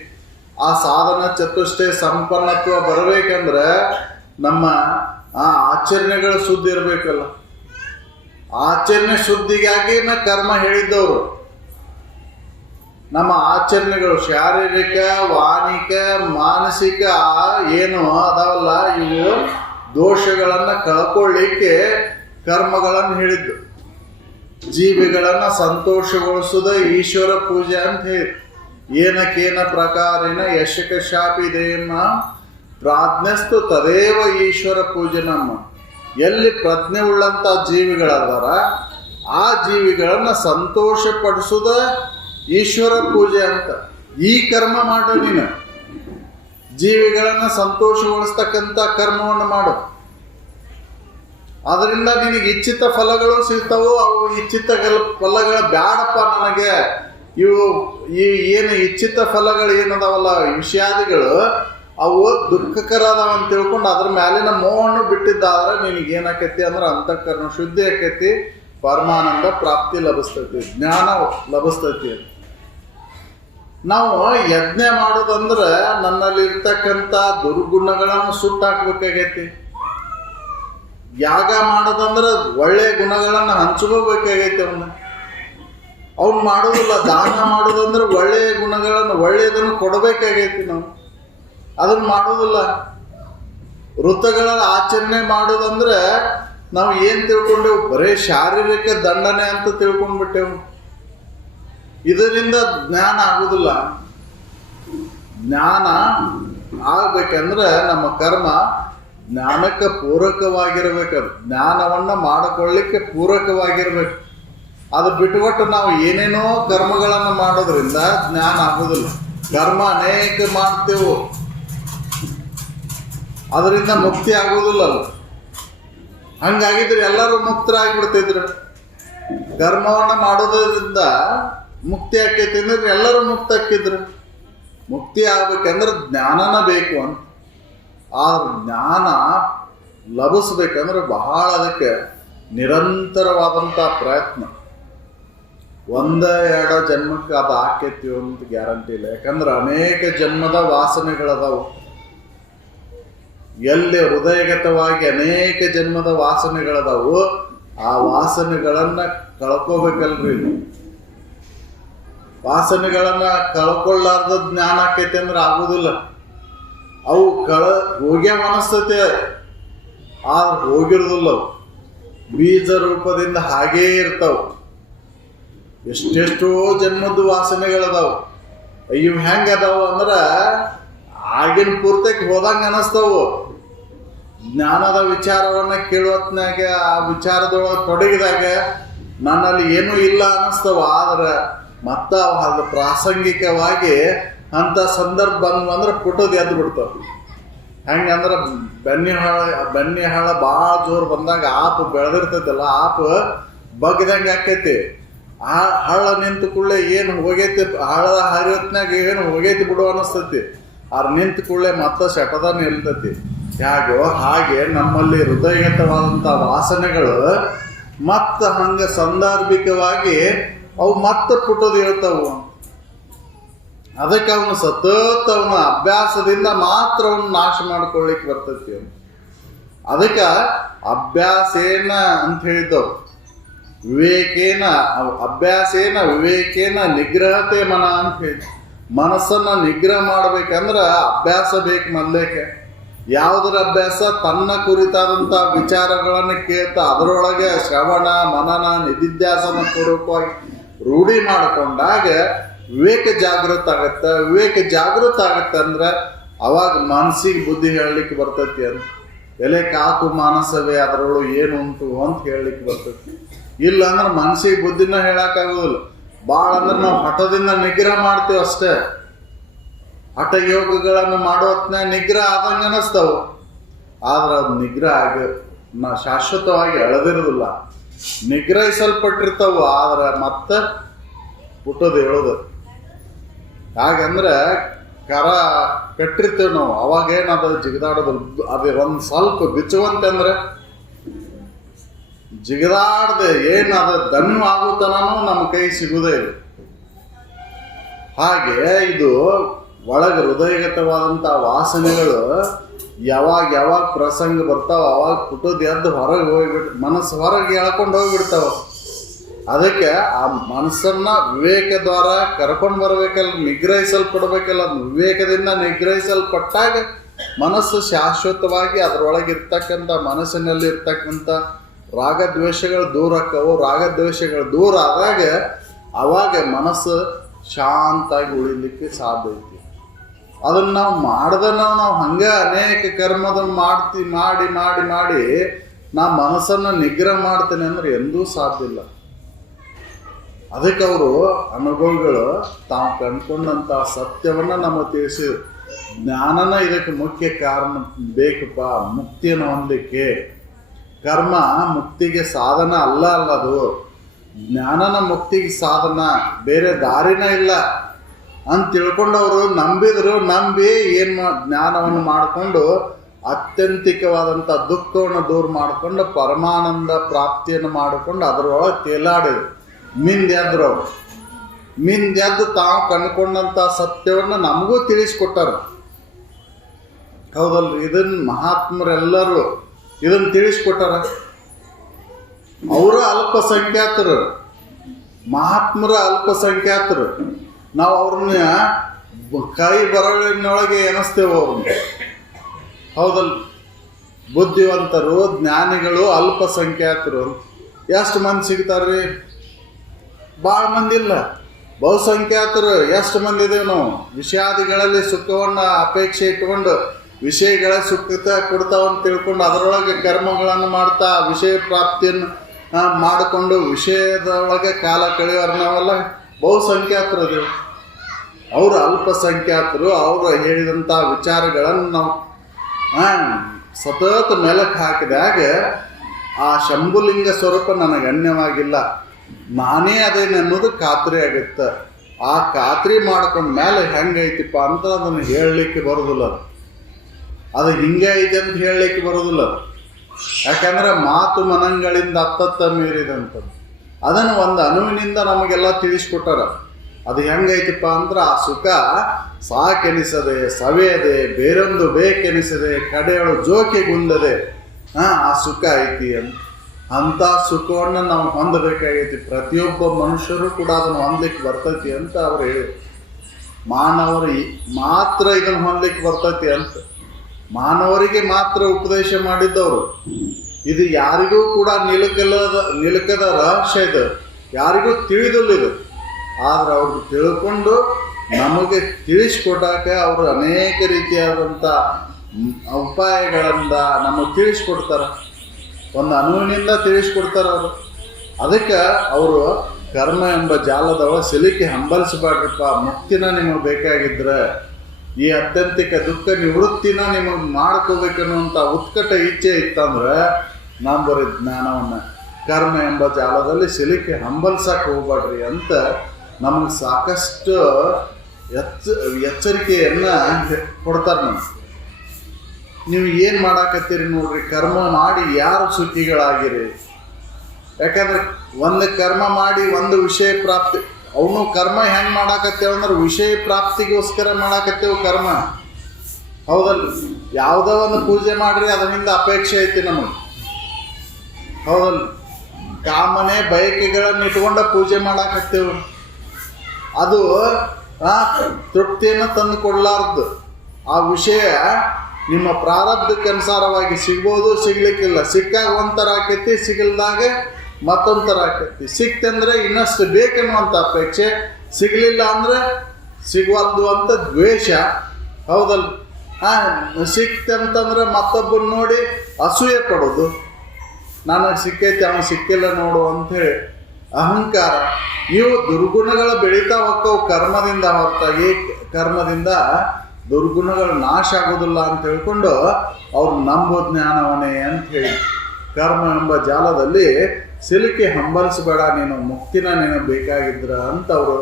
ಆ ಸಾಧನ ಚತುಷ್ಟಯ ಸಂಪನ್ನತ್ವ ಬರಬೇಕಂದ್ರೆ ನಮ್ಮ ಆ ಆಚರಣೆಗಳು ಶುದ್ಧಿ ಇರಬೇಕಲ್ಲ. ಆಚರಣೆ ಶುದ್ಧಿಗಾಗಿ ಕರ್ಮ ಹೇಳಿದ್ದವರು. ನಮ್ಮ ಆಚರಣೆಗಳು ಶಾರೀರಿಕ, ವಾಣಿಕ, ಮಾನಸಿಕ ಏನು ಅದಾವಲ್ಲ, ಇವು ದೋಷಗಳನ್ನು ಕಳ್ಕೊಳ್ಳಿಕ್ಕೆ ಕರ್ಮಗಳನ್ನು ಹೇಳಿದ್ದು. ಜೀವಿಗಳನ್ನು ಸಂತೋಷಗೊಳಿಸುದ ಈಶ್ವರ ಪೂಜೆ ಅಂತ ಹೇಳಿ. ಏನಕೇನ ಪ್ರಕಾರೇಣ ಯಶಕ ಶಾಪಿದೇಮ ಪ್ರಾಜ್ಞಸ್ತು ತದೇವ ಈಶ್ವರ ಪೂಜೆ. ನಮ್ಮ ಎಲ್ಲಿ ಪ್ರಜ್ಞೆ ಉಳ್ಳಂತ ಜೀವಿಗಳದಾರ ಆ ಜೀವಿಗಳನ್ನ ಸಂತೋಷ ಪಡಿಸುದ ಈಶ್ವರ ಪೂಜೆ ಅಂತ. ಈ ಕರ್ಮ ಮಾಡು. ನೀನು ಜೀವಿಗಳನ್ನ ಸಂತೋಷಗೊಳಿಸ್ತಕ್ಕಂಥ ಕರ್ಮವನ್ನು ಮಾಡು. ಅದರಿಂದ ನಿನಗೆ ಇಚ್ಛಿತ ಫಲಗಳು ಸಿಗ್ತಾವು. ಅವು ಇಚ್ಛಿತ ಫಲಗಳ ಬ್ಯಾಡಪ್ಪ ನನಗೆ, ಇವು ಏನು ಇಚ್ಛಿತ ಫಲಗಳು ಏನದಾವಲ್ಲ ವಿಷಯಾದಿಗಳು, ಅವು ದುಃಖಕರ ಅದಾವ ಅಂತ ತಿಳ್ಕೊಂಡು ಅದ್ರ ಮ್ಯಾಲಿನ ಮೋಹವನ್ನು ಬಿಟ್ಟಿದ್ದಾದ್ರೆ ನಿನಗೇನಾಕೈತಿ ಅಂದ್ರೆ ಅಂತಃಕರಣ ಶುದ್ಧಿ ಆಕೈತಿ, ಪರಮಾನಂದ ಪ್ರಾಪ್ತಿ ಲಭಿಸ್ತೈತಿ, ಜ್ಞಾನ ಲಭಿಸ್ತೈತಿ. ನಾವು ಯಜ್ಞ ಮಾಡೋದಂದ್ರೆ ನನ್ನಲ್ಲಿ ಇರ್ತಕ್ಕಂಥ ದುರ್ಗುಣಗಳನ್ನು ಸುಟ್ಟಾಕ್ಬೇಕಾಗೈತಿ. ಯಾಗ ಮಾಡೋದಂದ್ರೆ ಒಳ್ಳೆಯ ಗುಣಗಳನ್ನು ಹಂಚ್ಕೋಬೇಕಾಗೈತಿ. ಅವ್ನು ಮಾಡೋದಿಲ್ಲ. ದಾನ ಮಾಡೋದಂದ್ರೆ ಒಳ್ಳೆಯ ಗುಣಗಳನ್ನು, ಒಳ್ಳೆಯದನ್ನು ಕೊಡಬೇಕಾಗೈತಿ. ನಾವು ಅದನ್ನು ಮಾಡೋದಿಲ್ಲ. ವೃತ್ತಗಳ ಆಚರಣೆ ಮಾಡೋದಂದ್ರೆ ನಾವು ಏನು ತಿಳ್ಕೊಂಡೆವು? ಬರೀ ಶಾರೀರಿಕ ದಂಡನೆ ಅಂತ ತಿಳ್ಕೊಂಡ್ಬಿಟ್ಟೆವು. ಇದರಿಂದ ಜ್ಞಾನ ಆಗುದಿಲ್ಲ. ಜ್ಞಾನ ಆಗ್ಬೇಕಂದ್ರೆ ನಮ್ಮ ಕರ್ಮ ಜ್ಞಾನಕ್ಕೆ ಪೂರಕವಾಗಿರ್ಬೇಕು. ಅದು ಜ್ಞಾನವನ್ನ ಮಾಡಿಕೊಳ್ಳಿಕ್ಕೆ ಪೂರಕವಾಗಿರ್ಬೇಕು. ಅದು ಬಿಟ್ಟುಕೊಟ್ಟು ನಾವು ಏನೇನೋ ಕರ್ಮಗಳನ್ನು ಮಾಡೋದ್ರಿಂದ ಜ್ಞಾನ ಆಗೋದಿಲ್ಲ. ಕರ್ಮ ಅನೇಕ ಮಾಡ್ತೇವೆ, ಅದರಿಂದ ಮುಕ್ತಿ ಆಗೋದಿಲ್ಲ. ಹಂಗಾಗಿದ್ರೆ ಎಲ್ಲರೂ ಮುಕ್ತರಾಗಿಬಿಡ್ತಿದ್ರು. ಕರ್ಮವನ್ನು ಮಾಡೋದ್ರಿಂದ ಮುಕ್ತಿ ಆಕೈತಿ ಅಂದ್ರೆ ಎಲ್ಲರೂ ಮುಕ್ತ ಆಕಿದ್ರು. ಮುಕ್ತಿ ಆಗ್ಬೇಕಂದ್ರೆ ಜ್ಞಾನನ ಬೇಕು ಅಂತ. ಆ ಜ್ಞಾನ ಲಭಿಸ್ಬೇಕಂದ್ರೆ ಬಹಳ ಅದಕ್ಕೆ ನಿರಂತರವಾದಂಥ ಪ್ರಯತ್ನ. ಎರಡು ಜನ್ಮಕ್ಕೆ ಅದು ಆಕೈತಿ ಅಂತ ಗ್ಯಾರಂಟಿ ಇಲ್ಲ. ಯಾಕಂದ್ರೆ ಅನೇಕ ಜನ್ಮದ ವಾಸನೆಗಳದಾವು. ಎಲ್ಲಿ ಹೃದಯಗತವಾಗಿ ಅನೇಕ ಜನ್ಮದ ವಾಸನೆಗಳದಾವು, ಆ ವಾಸನೆಗಳನ್ನ ಕಳ್ಕೋಬೇಕಲ್ರಿ. ವಾಸನೆಗಳನ್ನ ಕಳ್ಕೊಳ್ಳಾರ್ದ ಜ್ಞಾನ ಆಕೈತಿ ಅಂದ್ರೆ ಆಗುದಿಲ್ಲ. ಅವು ಹೋಗ್ಯಾವ ಅನಿಸ್ತತೆ, ಆದ್ರೆ ಹೋಗಿರೋದಿಲ್ಲ. ಅವು ಬೀಜ ರೂಪದಿಂದ ಹಾಗೇ ಇರ್ತಾವ. ಎಷ್ಟೆಷ್ಟೋ ಜನ್ಮದ ವಾಸನೆಗಳದಾವು. ಇವು ಹೆಂಗ ಅದಾವು ಅಂದ್ರೆ ಆಗಿನ ಪೂರ್ತಕ್ಕೆ ಹೋದಂಗೆ ಅನಿಸ್ತಾವು. ಜ್ಞಾನದ ವಿಚಾರವನ್ನ ಕೇಳುವತ್ನಾಗ ಆ ವಿಚಾರದೊಳಗೆ ತೊಡಗಿದಾಗ ನನ್ನಲ್ಲಿ ಏನೂ ಇಲ್ಲ ಅನ್ನಿಸ್ತಾವ. ಆದ್ರೆ ಮತ್ತ ಅದು ಪ್ರಾಸಂಗಿಕವಾಗಿ ಅಂತ ಸಂದರ್ಭ ಬಂದ್ರೆ ಪುಟದ ಎದ್ದು ಬಿಡ್ತಾವ. ಹೆಂಗಂದ್ರೆ ಬೆನ್ನಿ ಹಳ್ಳ ಭಾಳ ಜೋರು ಬಂದಾಗ ಆಪ್ ಬೆಳೆದಿರ್ತೈತಲ್ಲ, ಆಪ್ ಬಗ್ದಂಗೆ ಆಕೈತಿ. ಆ ಹಳ್ಳ ನಿಂತು ಕೂಡಲೇ ಏನು ಹೋಗೈತಿ, ಹಳ್ಳದ ಹರಿವತ್ನಾಗ ಏನು ಹೋಗೈತಿ ಬಿಡು ಅನ್ನಿಸ್ತೈತಿ. ಅವ್ರು ನಿಂತು ಕೂಡಲೇ ಮತ್ತೆ ಶಟದ ನಿಲ್ತೈತಿ. ಹೇಗೋ ಹಾಗೆ ನಮ್ಮಲ್ಲಿ ಹೃದಯಗತವಾದಂಥ ವಾಸನೆಗಳು ಮತ್ತೆ ಹಂಗೆ ಸಾಂದರ್ಭಿಕವಾಗಿ ಅವು ಮತ್ತೆ ಪುಟದು ಹೇಳ್ತಾವು. ಅದಕ್ಕೆ ಅವನು ಸತತ ಅವನ ಅಭ್ಯಾಸದಿಂದ ಮಾತ್ರ ಅವನು ನಾಶ ಮಾಡ್ಕೊಳ್ಳಿಕ್ಕೆ ಬರ್ತೈತಿ. ಅವನು ಅದಕ್ಕೆ ಅಭ್ಯಾಸೇನ ಅಂತ ಹೇಳಿದ್ದವು. ಅಭ್ಯಾಸೇನ ವಿವೇಕೇನ ನಿಗ್ರಹತೆ ಮನ ಅಂತ ಹೇಳಿ. ಮನಸ್ಸನ್ನ ನಿಗ್ರಹ ಮಾಡ್ಬೇಕಂದ್ರ ಅಭ್ಯಾಸ ಬೇಕು ಮೊದಲೇಕೆ. ಯಾವುದರ ಅಭ್ಯಾಸ? ತನ್ನ ಕುರಿತಾದಂಥ ವಿಚಾರಗಳನ್ನು ಕೇಳ್ತಾ ಅದರೊಳಗೆ ಶ್ರವಣ ಮನನ ನಿಧಿಧ್ಯಾಸನ ಪೂರ್ವಕವಾಗಿ ರೂಢಿ ಮಾಡಿಕೊಂಡಾಗ ವಿವೇಕ ಜಾಗೃತ ಆಗತ್ತೆ. ವಿವೇಕ ಜಾಗೃತ ಆಗತ್ತೆ ಅಂದ್ರೆ ಅವಾಗ ಮನಸ್ಸಿಗೆ ಬುದ್ಧಿ ಹೇಳಲಿಕ್ಕೆ ಬರ್ತೈತಿ ಅಂತ. ಎಲೆ ಕಾಕು ಮಾನಸವೇ ಅದರೊಳಗೆ ಏನು ಉಂಟು ಅಂತ ಹೇಳಲಿಕ್ಕೆ ಬರ್ತೈತಿ. ಇಲ್ಲ ಅಂದ್ರೆ ಮನಸ್ಸಿಗೆ ಬುದ್ಧಿನ ಹೇಳಕ್ಕಾಗೋದಿಲ್ಲ. ಭಾಳ ಅಂದ್ರೆ ನಾವು ಹಠದಿಂದ ನಿಗ್ರಹ ಮಾಡ್ತೀವಿ ಅಷ್ಟೇ. ಹಠ ಯೋಗಗಳನ್ನು ಮಾಡೋ ಹೊತ್ತಿನಾಗ ನಿಗ್ರಹ ಆದಂಗೆ ಅನ್ನಿಸ್ತಾವು. ಆದ್ರೆ ಅದು ನಿಗ್ರಹ ಶಾಶ್ವತವಾಗಿ ಎಳೆದಿರೋದಿಲ್ಲ. ನಿಗ್ರಹಿಸಲ್ಪಟ್ಟಿರ್ತಾವು, ಆದ್ರೆ ಮತ್ತೆ ಹುಟ್ಟೋದು ಹೇಳೋದು. ಹಾಗಂದ್ರೆ ಕರ ಕಟ್ಟಿರ್ತೀವಿ ನಾವು, ಅವಾಗೇನದು ಜಿಗಿದಾಡೋದು. ಅದು ಒಂದು ಸ್ವಲ್ಪ ಬಿಚ್ಚುವಂತಂದ್ರೆ ಜಿಗಿದಾಡದೆ ಏನದು ದನ್ನು ಆಗುತ್ತಾನೂ ನಮ್ಮ ಕೈ ಸಿಗುವುದೇ ಇಲ್ಲ. ಹಾಗೆ ಇದು ಒಳಗೆ ಹೃದಯಗತವಾದಂಥ ವಾಸನೆಗಳು ಯಾವಾಗ ಪ್ರಸಂಗ ಬರ್ತಾವ ಅವಾಗ ಪುಟದ ಎದ್ದು ಹೊರಗೆ ಮನಸ್ಸು ಹೊರಗೆ ಎಳ್ಕೊಂಡು ಹೋಗಿಬಿಡ್ತಾವ. ಅದಕ್ಕೆ ಆ ಮನಸ್ಸನ್ನ ವಿವೇಕ ದ್ವಾರ ಕರ್ಕೊಂಡು ಬರಬೇಕಲ್ಲ, ನಿಗ್ರಹಿಸಲ್ಪಡ್ಬೇಕಲ್ಲ. ವಿವೇಕದಿಂದ ನಿಗ್ರಹಿಸಲ್ಪಟ್ಟಾಗ ಮನಸ್ಸು ಶಾಶ್ವತವಾಗಿ ಅದರೊಳಗಿರ್ತಕ್ಕಂಥ ಮನಸ್ಸಿನಲ್ಲಿ ಇರ್ತಕ್ಕಂಥ ರಾಗದ್ವೇಷಗಳು ದೂರ ಆಕ್ಕವು. ರಾಗದ್ವೇಷಗಳು ದೂರ ಆದಾಗ ಅವಾಗ ಮನಸ್ಸು ಶಾಂತಾಗಿ ಉಳಿಲಿಕ್ಕೆ ಸಾಧ್ಯ ಐತಿ. ಅದನ್ನು ನಾವು ನಾವು ಹಂಗೆ ಅನೇಕ ಕರ್ಮದನ್ನು ಮಾಡಿ ಮಾಡಿ ಮಾಡಿ ನಾ ಮನಸ್ಸನ್ನು ನಿಗ್ರಹ ಮಾಡ್ತೇನೆ ಅಂದ್ರೆ ಎಂದೂ ಸಾಧ್ಯ ಇಲ್ಲ. ಅದಕ್ಕೆ ಅವರು ಅನುಭವಗಳು ತಾವು ಕಂಡುಕೊಂಡಂಥ ಸತ್ಯವನ್ನು ನಮಗೆ ತಿಳಿಸಿ ಜ್ಞಾನನ ಇದಕ್ಕೆ ಮುಖ್ಯ ಕಾರಣ ಬೇಕಪ್ಪ ಮುಕ್ತಿಯನ್ನು ಹೊಂದಲಿಕ್ಕೆ. ಕರ್ಮ ಮುಕ್ತಿಗೆ ಸಾಧನ ಅದು. ಜ್ಞಾನನ ಮುಕ್ತಿಗೆ ಸಾಧನ, ಬೇರೆ ದಾರಿನ ಇಲ್ಲ ಅಂತ ತಿಳ್ಕೊಂಡವರು ನಂಬಿ ಜ್ಞಾನವನ್ನು ಮಾಡಿಕೊಂಡು ಅತ್ಯಂತಿಕವಾದಂಥ ದುಃಖವನ್ನು ದೂರ ಮಾಡಿಕೊಂಡು ಪರಮಾನಂದ ಪ್ರಾಪ್ತಿಯನ್ನು ಮಾಡಿಕೊಂಡು ಅದರೊಳಗೆ ತೇಲಾಡಿದ್ರು. ಮಿಂದೆದ್ದು ತಾವು ಕಂಡುಕೊಂಡಂಥ ಸತ್ಯವನ್ನು ನಮಗೂ ತಿಳಿಸ್ಕೊಟ್ಟಾರ. ಹೌದಲ್ರಿ? ಇದನ್ನು ಮಹಾತ್ಮರೆಲ್ಲರೂ ಇದನ್ನು ತಿಳಿಸ್ಕೊಟ್ಟಾರ. ಅವರ ಅಲ್ಪಸಂಖ್ಯಾತರು, ಮಹಾತ್ಮರ ಅಲ್ಪಸಂಖ್ಯಾತರು. ನಾವು ಅವ್ರನ್ನ ಕೈ ಬರಳಿನೊಳಗೆ ಎನಿಸ್ತೇವೆ ಅವ್ರನ್ನ. ಹೌದಲ್ಲ? ಬುದ್ಧಿವಂತರು ಜ್ಞಾನಿಗಳು ಅಲ್ಪಸಂಖ್ಯಾತರು ಎಷ್ಟು ಮಂದಿ ಸಿಗ್ತಾರ್ರಿ? ಭಾಳ ಮಂದಿ ಇಲ್ಲ. ಬಹುಸಂಖ್ಯಾತರು ಎಷ್ಟು ಮಂದಿ ಇದ್ದೇವೆ ನಾವು. ವಿಷಯಾದಿಗಳಲ್ಲಿ ಸುಖವನ್ನು ಅಪೇಕ್ಷೆ ಇಟ್ಕೊಂಡು ವಿಷಯಗಳ ಸುಖತೆ ಕೊಡ್ತಾವಂತ ತಿಳ್ಕೊಂಡು ಅದರೊಳಗೆ ಕರ್ಮಗಳನ್ನು ಮಾಡ್ತಾ ವಿಷಯ ಪ್ರಾಪ್ತಿಯನ್ನು ಮಾಡಿಕೊಂಡು ವಿಷಯದೊಳಗೆ ಕಾಲ ಕಳೆಯೋರು ನಾವೆಲ್ಲ ಬಹುಸಂಖ್ಯಾತರು ಇದ್ದೇವೆ. ಅವರು ಅಲ್ಪಸಂಖ್ಯಾತರು. ಅವರು ಹೇಳಿದಂಥ ವಿಚಾರಗಳನ್ನು ನಾವು ಸತತ ಮೆಲಕ್ಕೆ ಹಾಕಿದಾಗ ಆ ಶಂಭುಲಿಂಗ ಸ್ವರೂಪ ನನಗೆ ಅನ್ಯವಾಗಿಲ್ಲ, ನಾನೇ ಅದೇನು ಅನ್ನೋದು ಖಾತ್ರಿ ಆಗುತ್ತೆ. ಆ ಖಾತ್ರಿ ಮಾಡ್ಕೊಂಡ ಮೇಲೆ ಹೆಂಗೈತಿಪ್ಪ ಅಂತ ಅದನ್ನು ಹೇಳಲಿಕ್ಕೆ ಬರೋದಿಲ್ಲ. ಅದು ಹಿಂಗೆ ಐತೆ ಅಂತ ಹೇಳಲಿಕ್ಕೆ ಬರೋದಿಲ್ಲ. ಯಾಕಂದ್ರೆ ಮಾತು ಮನಗಳಿಂದ ಅತ್ತತ್ತ ಮೀರಿದಂಥದ್ದು. ಅದನ್ನು ಒಂದು ಅಣುವಿನಿಂದ ನಮಗೆಲ್ಲ ತಿಳಿಸ್ಕೊಟ್ಟಾರ. ಅದು ಹೆಂಗೈತಿಪ್ಪ ಅಂದ್ರೆ ಆ ಸುಖ ಸಾಕೆನಿಸದೆ ಸವೆಯದೆ ಬೇರೊಂದು ಬೇಕೆನಿಸದೆ ಕಡೆಯೊಳು ಜೋಕೆಗುಂದದೆ ಆ ಸುಖ ಐತಿ ಅಂತ. ಅಂಥ ಸುಖವನ್ನು ನಾವು ಹೊಂದಬೇಕಾಗೈತಿ. ಪ್ರತಿಯೊಬ್ಬ ಮನುಷ್ಯರು ಕೂಡ ಅದನ್ನು ಹೊಂದಲಿಕ್ಕೆ ಬರ್ತೈತಿ ಅಂತ ಅವ್ರು ಹೇಳಿದ್ರು. ಮಾನವರು ಮಾತ್ರ ಇದನ್ನು ಹೊಂದಲಿಕ್ಕೆ ಬರ್ತೈತಿ ಅಂತ ಮಾನವರಿಗೆ ಮಾತ್ರ ಉಪದೇಶ ಮಾಡಿದ್ದವರು. ಇದು ಯಾರಿಗೂ ಕೂಡ ನಿಲುಕದ ರಹಸ್ಯ ಇದು, ಯಾರಿಗೂ ತಿಳಿದಿಲ್ಲ ಇದು. ಆದ್ರೆ ಅವ್ರಿಗೆ ತಿಳ್ಕೊಂಡು ನಮಗೆ ತಿಳಿಸ್ಕೊಟ್ಟಾಕ ಅವರು ಅನೇಕ ರೀತಿಯಾದಂಥ ಉಪಾಯಗಳಿಂದ ನಮಗೆ ತಿಳಿಸ್ಕೊಡ್ತಾರೆ. ಒಂದು ಅಣುವಿನಿಂದ ತಿಳಿಸ್ಕೊಡ್ತಾರೆ ಅವರು. ಅದಕ್ಕೆ ಅವರು ಕರ್ಮ ಎಂಬ ಜಾಲದೊಳಗೆ ಸಿಲುಕಿ ಹಂಬಲಿಸಬೇಡ್ರಪ್ಪ. ಮುಕ್ತಿನ ನಿಮಗೆ ಬೇಕಾಗಿದ್ರೆ, ಈ ಅತ್ಯಂತಿಕ ದುಃಖ ನಿವೃತ್ತಿನ ನಿಮಗೆ ಮಾಡ್ಕೋಬೇಕನ್ನುವಂಥ ಉತ್ಕಟ ಇಚ್ಛೆ ಇತ್ತಂದ್ರೆ ಬರೀ ಜ್ಞಾನವನ್ನು ಕರ್ಮ ಎಂಬ ಜಾಲದಲ್ಲಿ ಸಿಲುಕಿ ಹಂಬಲ್ಸಕ್ಕೆ ಹೋಗ್ಬೇಡ್ರಿ ಅಂತ ನಮಗೆ ಸಾಕಷ್ಟು ಎಚ್ಚರಿಕೆಯನ್ನು ಕೊಡ್ತಾರೆ. ನಮ್ಗೆ ನೀವು ಏನು ಮಾಡಾಕತ್ತೀರಿ ನೋಡ್ರಿ, ಕರ್ಮ ಮಾಡಿ ಯಾರು ಸುಖಿಗಳಾಗಿರಿ. ಯಾಕಂದ್ರೆ ಒಂದು ಕರ್ಮ ಮಾಡಿ ಒಂದು ವಿಷಯ ಪ್ರಾಪ್ತಿ, ಅವನು ಕರ್ಮ ಹೆಂಗೆ ಮಾಡಾಕತ್ತೇವ ಅಂದ್ರೆ ವಿಷಯ ಪ್ರಾಪ್ತಿಗೋಸ್ಕರ ಮಾಡಾಕತ್ತೇವು ಕರ್ಮ. ಹೌದಲ್ಲ? ಯಾವುದೋ ಒಂದು ಪೂಜೆ ಮಾಡ್ರಿ ಅದರಿಂದ ಅಪೇಕ್ಷೆ ಐತಿ ನಮಗೆ. ಹೌದಲ್ಲ? ಕಾಮನೆ ಬಯಕೆಗಳನ್ನು ಇಟ್ಕೊಂಡ ಪೂಜೆ ಮಾಡಾಕತ್ತೇವು. ಅದು ತೃಪ್ತಿಯನ್ನು ತಂದು ಕೊಡಲಾರ್ದು. ಆ ವಿಷಯ ನಿಮ್ಮ ಪ್ರಾರಬ್ಧಕ್ಕೆ ಅನುಸಾರವಾಗಿ ಸಿಗ್ಬೋದು, ಸಿಗ್ಲಿಕ್ಕಿಲ್ಲ. ಸಿಕ್ಕಾಗ ಒಂಥರ ಆಕೈತಿ, ಸಿಗಲ್ದಾಗ ಮತ್ತೊಂದು ಥರ ಆಕೈತಿ. ಸಿಕ್ತಂದ್ರೆ ಇನ್ನಷ್ಟು ಬೇಕೆನ್ನುವಂಥ ಅಪೇಕ್ಷೆ, ಸಿಗಲಿಲ್ಲ ಅಂದರೆ ಸಿಗವಲ್ದು ಅಂತ ದ್ವೇಷ. ಹೌದಲ್ಲ? ಸಿಕ್ತಂತಂದ್ರೆ ಮತ್ತೊಬ್ಬನ ನೋಡಿ ಅಸೂಯೆ ಪಡೋದು, ನನಗೆ ಸಿಕ್ಕೈತಿ ಅವನು ಸಿಕ್ಕಿಲ್ಲ ನೋಡು ಅಂಥೇಳಿ ಅಹಂಕಾರ. ಇವು ದುರ್ಗುಣಗಳು ಬೆಳೀತಾ ಹೋಗ್ತಾವೆ ಕರ್ಮದಿಂದ ಹೊರತಾಗಿ. ಕರ್ಮದಿಂದ ದುರ್ಗುಣಗಳು ನಾಶ ಆಗೋದಿಲ್ಲ ಅಂತ ಹೇಳ್ಕೊಂಡು ಅವ್ರು ನಂಬೋ ಜ್ಞಾನವನ್ನೇ ಅಂತ ಹೇಳಿ ಕರ್ಮ ಎಂಬ ಜಾಲದಲ್ಲಿ ಸಿಲುಕಿ ಹಂಬಲಿಸಬೇಡ, ನೀನು ಮುಕ್ತಿನ ನಿನಗೆ ಬೇಕಾಗಿದ್ರ ಅಂತ ಅವರು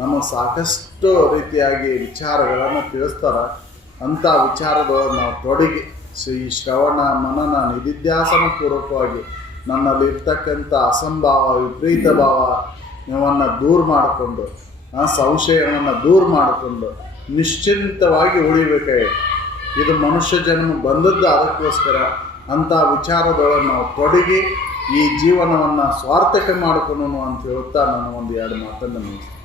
ನಮಗೆ ಸಾಕಷ್ಟು ರೀತಿಯಾಗಿ ವಿಚಾರಗಳನ್ನು ತಿಳಿಸ್ತಾರೆ. ಅಂಥ ವಿಚಾರದೊಳಗೆ ನಾವು ತೊಡಗಿ ಈ ಶ್ರವಣ ಮನನ ನಿಧಿಧ್ಯಾಸನ ಪೂರ್ವಕವಾಗಿ ನನ್ನಲ್ಲಿ ಇರ್ತಕ್ಕಂಥ ಅಸಂಭಾವ ವಿಪರೀತ ಭಾವವನ್ನು ದೂರ ಮಾಡಿಕೊಂಡು ಸಂಶಯವನ್ನು ದೂರ ಮಾಡಿಕೊಂಡು ನಿಶ್ಚಿಂತವಾಗಿ ಉಳಿಬೇಕಾಗಿ. ಇದು ಮನುಷ್ಯ ಜನ್ಮ ಬಂದದ್ದು ಅದಕ್ಕೋಸ್ಕರ. ಅಂಥ ವಿಚಾರದೊಳಗೆ ನಾವು ತೊಡಗಿ ಈ ಜೀವನವನ್ನು ಸ್ವಾರ್ಥಕ ಮಾಡಿಕೊಂಡು ಅಂತ ಹೇಳ್ತಾ ನಾನು ಒಂದು ಎರಡು ಮಾತನ್ನು ಮುಗಿಸ್ತೀನಿ.